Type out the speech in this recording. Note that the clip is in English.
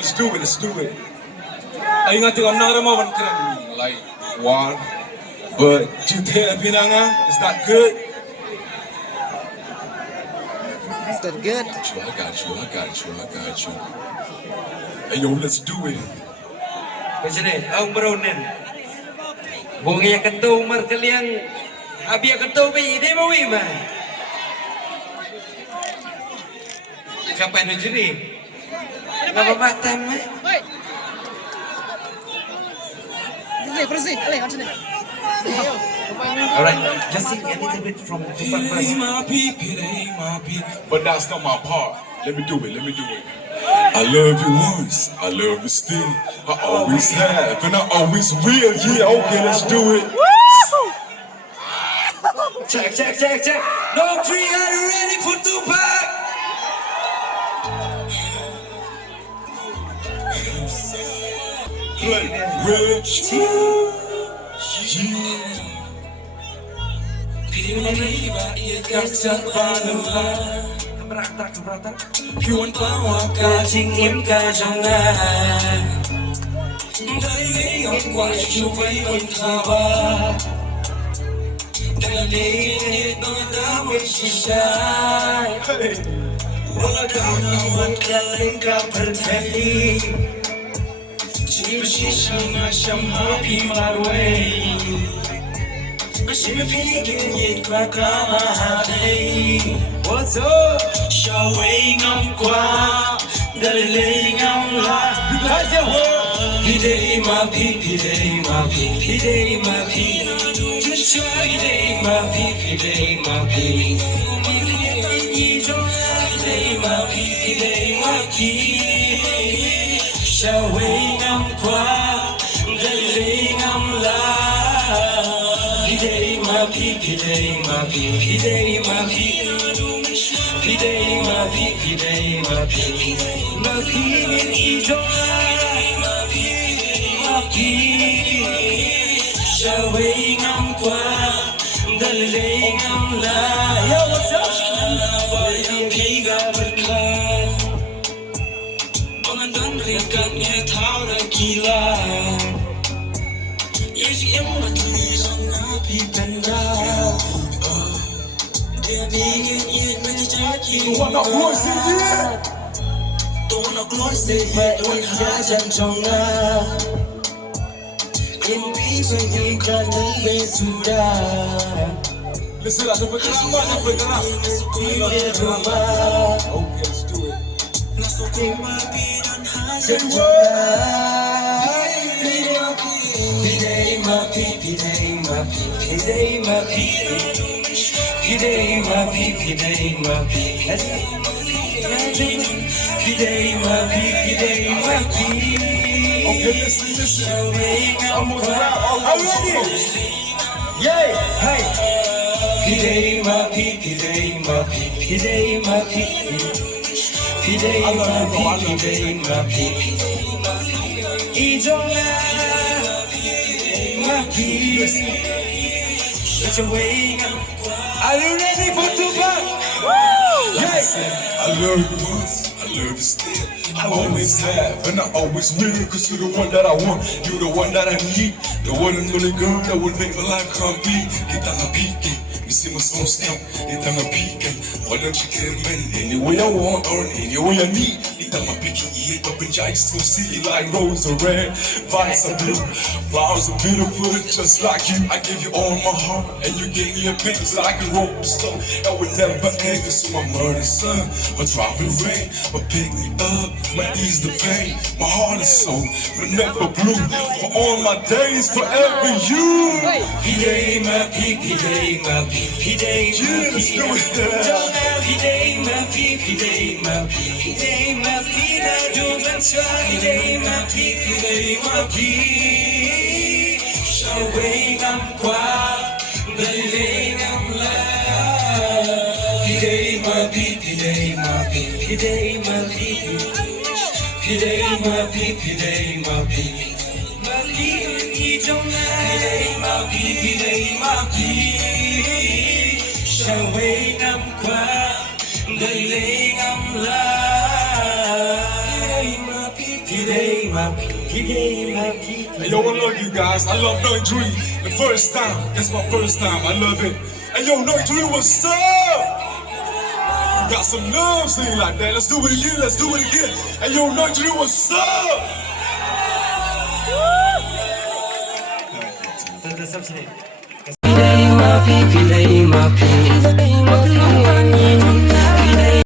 Let's do it. Let's do it. I ingat I'm not a moment like one, but you tell pinanga is that good? Is that good? I got you. Hey yo, let's do it. President, ang baronin. Bungi akan tahu mar kalian, abi akan tahu bayi deh mau ima. Kapan NONGJRI? Apa matam mah? Proceed. Alright, just sing a little bit from tupac verse. But that's not my part. Let me do it. I love you once, I love you still. I always have, and I always will. Yeah, okay, let's do it. Check. NONGJRI, are you ready for tupac? Play with you. Keberatan. Pion bawa kajing im kajangan. Dari yang kuat cubai berkabar. Dari ini nada bersisai. Walau nawan kalian kau berkali. Bersisa ngasam happy my way. Bersih fikir yet kau kamahai. What's up? Shaway ngam kwa, dalilay ngam la. Pidei ma pi, pidei ma pi, pidei ma pi. Pidei ma pi, pidei ma pi. Pidei ma pi, pidei ma pi. Shaway ngam kwa, dalilay ngam la. Pidei ma pi, pidei ma pi, pidei ma pi. Pidei ma pi, ma pi ijo ma pi. Shaway ngam kwa, dalilay ngam la. Yo, what's up? Bayang higa berkah. Pengandan rekan ye thau na gila. Yeshi em matulis na pi benda. Don't want voice in here. Don't want voice in here. Don't hajan jonga. Impi penyikan sudah. Listen, I never drama. Okay, let's do it. Pidei ma pi. Pidei ma pi, pidei ma pi. Pidei ma pi, pidei ma pi. Okay, listen. I'm gonna rap. I'm ready. Yay, hey. Pidei ma pi, pidei ma pi. Pidei ma pi, pidei ma pi. Ijonga ma pi. Are you ready for tupac? Yes. I love you once, I love you still. I always have, and I always will. Cause you're the one that I want, you're the one that I need. The one and only girl that would make my life complete. Kita ngapike, misi masong stamp. Kita ngapike, why don't you get it, man? Any way I want or any way I need. Kita ngapike, eat up and just to see like rose are red, violets are blue, flowers are beautiful, just like you. I give you all my heart, and you gave me a piece like a rope stone. That would never end. Cause you're my murder son, my driving rain, my pick me up, my ease the pain. My heart is so, but never blue. For all my days, forever you. Pidei ma pi, pidei ma pi, pidei ma pi. Pidei ma pi, pidei ma pi, pidei ma pi. Na duman sa pidei ma pi, pidei ma pi. Shaway ngam kwa, dalilay ngam la. Pidei ma pi, pidei ma pi, pidei ma pi. Pidei ma pi, pidei ma pi. Ma pi ijonga. Pidei ma pi, pidei ma pi. Shaway ngam kwa, dalilay ngam la. Hey, yo, I love you guys. I love NONGJRI. The first time. It's my first time. I love it. Hey, yo, NONGJRI, what's up? Got some love singing like that. Let's do it again. Let's do it again. Hey, yo, NONGJRI, what's up? Pilay mapi, pilay mapi.